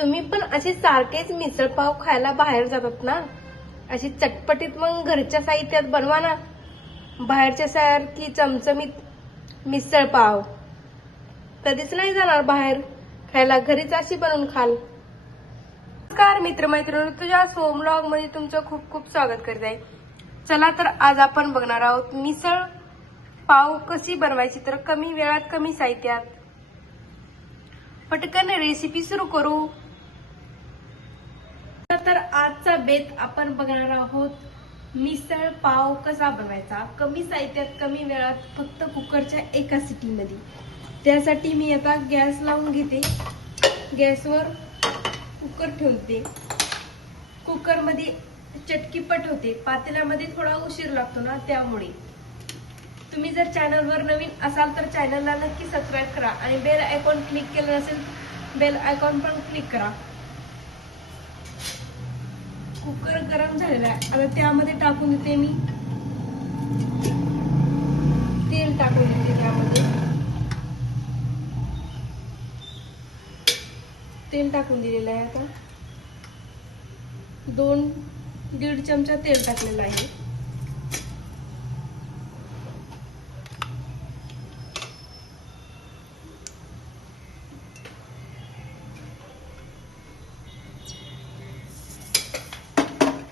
तुम्ही पण असे सारखेच मिसळ पाव खायला बाहेर जातात ना, अशी चटपटीत मग घरच्या साहित्यात बनवा ना. बाहेरच्या सारखी चमचमीत मिसळ पाव कधीच नाही जाणार बाहेर खायला, घरीच अशी बनवून खाल. नमस्कार मित्रमैत्रिणी, तुझ्या सोम व्लॉग मध्ये तुमचं खूप खूप स्वागत करत आहे. चला तर आज आपण बघणार आहोत मिसळ पाव कशी बनवायची, तर कमी वेळात कमी साहित्यात. पटकन रेसिपी सुरू करू. तर आजचा बेत आपण बघणार आहोत मिसळ पाव कसा बनवायचा, कमी साहित्यात कमी वेळात, फक्त कुकरच्या एका सिटीमध्ये. त्यासाठी मी आता गॅस लावून घेते. गॅसवर कुकर ठेवते. कुकर मध्ये चटकी पट होते, पातेल्यामध्ये थोडा उशीर लागतो ना, त्यामुळे. तुम्ही जर चॅनलवर नवीन असाल तर चॅनलला नक्की सबस्क्राईब करा आणि बेल आयकॉन क्लिक केलं नसेल बेल आयकॉन पण क्लिक करा. कुकर गरम झालेला आहे. आता त्यामध्ये टाकून देते मी तेल. टाकून देते त्यामध्ये तेल टाकून दिलेलं आहे. आता 2-1.5 चमचा तेल टाकलेलं आहे.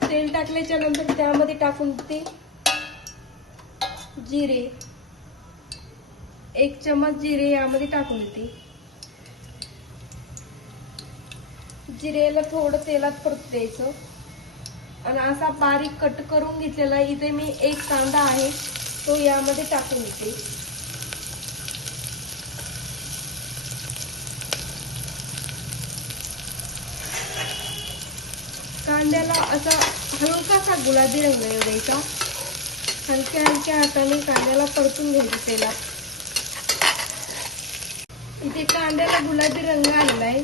तेल टाकल्याच्या नंतर त्यामध्ये टाकून देते जिरे. 1 चमच जिरे यामध्ये टाकून देते. जिरेला थोडं तेलात परतू द्यायचं. आणि असा बारीक कट करून घेतलेला इथे मी 1 कांदा आहे तो यामध्ये टाकून देते. कांद्याला असा हलकासा गुलाबी रंग येऊ द्यायचा. हलक्या हलक्या हाताने कांद्याला परतून घ्यायचं तेलात. इथे कांद्याला गुलाबी रंग आलेला आहे.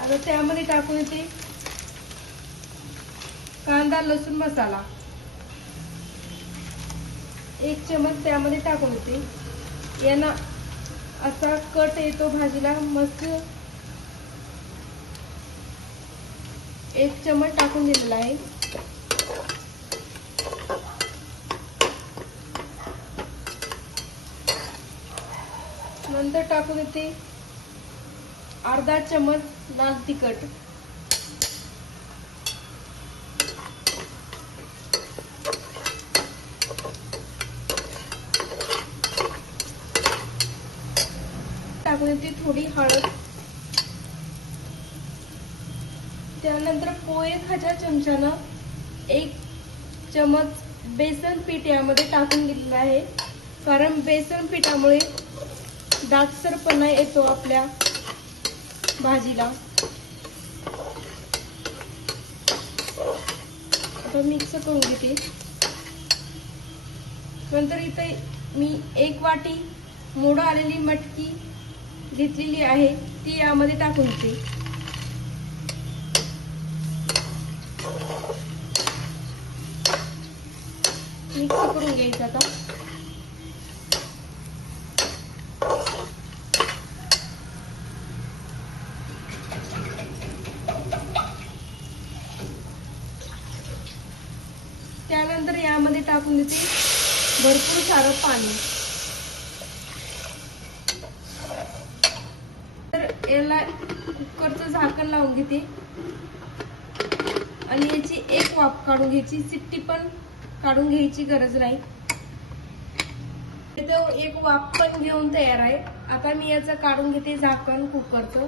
आता त्यामध्ये टाकून येते कांदा लसूण मसाला 1 चमच त्यामध्ये टाकून येते. यांना असा कट येतो भाजीला मस्त. 1 चमच टाकून दिलेला आहे. नंतर टाकून येते अर्धा चमच लाल तिखट. टाकून येते थोडी हळद. त्यानंतर पोहे खाच्या चमच्यानं 1 चमच बेसन पीठ यामध्ये टाकून दिलेलं आहे. कारण बेसन पिठामुळे दाटसरपणा येतो आपल्या भाजीला. आता मिक्स करून घेते. नंतर इथे मी 1 वाटी मोड आलेली मटकी घेतलेली आहे ती यामध्ये टाकून देते. मिक्स करून घ्यायचं. आता त्यानंतर यामध्ये टाकून देते भरपूर सारं पाणी. तर याला कुकरचं झाकण लावून घेते आणि याची 1 वाफ काढून घ्यायची. शिट्टी पण काढून घ्यायची गरज नाही. इथं 1 वाफ पण घेऊन तयार आहे. आता मी याचं काढून घेते झाकण कुकरचं.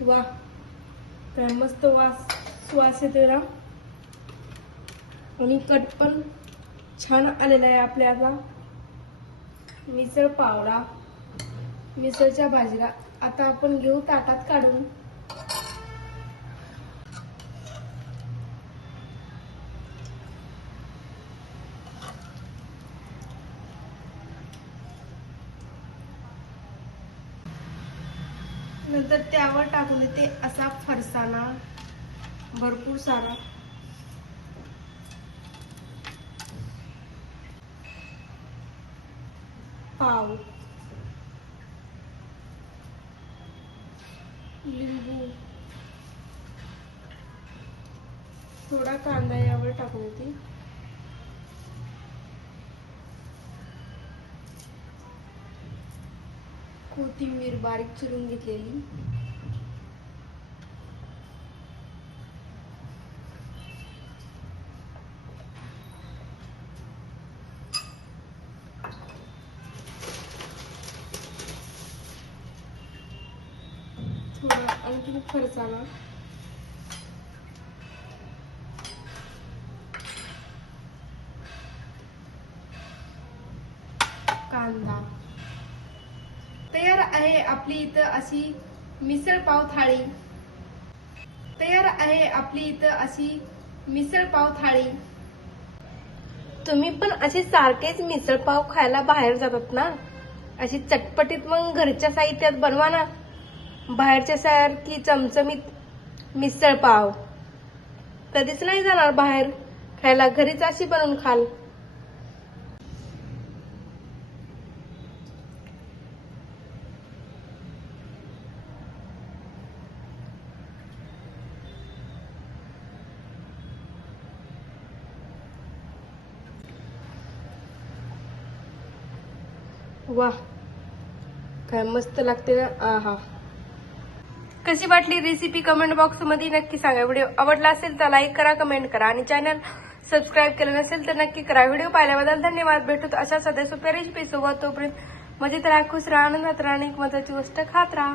वा, काय मस्त सुवास येतोय ना. आणि कट पण छान आलेला आहे आपल्या आता मिसळ पावला, मिसळच्या भाजीला. आता आपण घेऊ ताटात काढून. नंतर त्यावर टाकून येते असा फरसाणा भरपूर सारा. पाव लिंबू, थोडा कांदा यावर टाकून येते. कोथिंबीर बारीक चिरून घेतलेली. थोडा आणखी फरसाणा. कांदा. तयार आहे आपली इथं अशी मिसळ पाव थाळी. तयार आहे आपली इथं अशी मिसळ पाव थाळी. तुम्ही पण असे सारखेच मिसळ पाव खायला बाहेर जातात ना, अशी चटपटीत मग घरच्या साहित्यात बनवा ना. बाहेरच्या सारखी चमचमीत मिसळ पाव कधीच नाही जाणार बाहेर खायला, घरीच अशी बनवून खाल. वाह, काय मस्त लागते ना. आहा. कशी वाटली रेसिपी कमेंट बॉक्स मध्ये नक्की सांगा. व्हिडिओ आवडला असेल तर लाईक करा, कमेंट करा आणि चॅनल सबस्क्राईब केलं नसेल तर नक्की करा. व्हिडिओ पाहिल्याबद्दल धन्यवाद. भेटूत अशा सध्या सोप्या रेसिपी सोबत. तोपर्यंत मजेत राहा, खुश राहा, आनंदात राहा आणि एक महत्वाची गोष्ट खात राहा.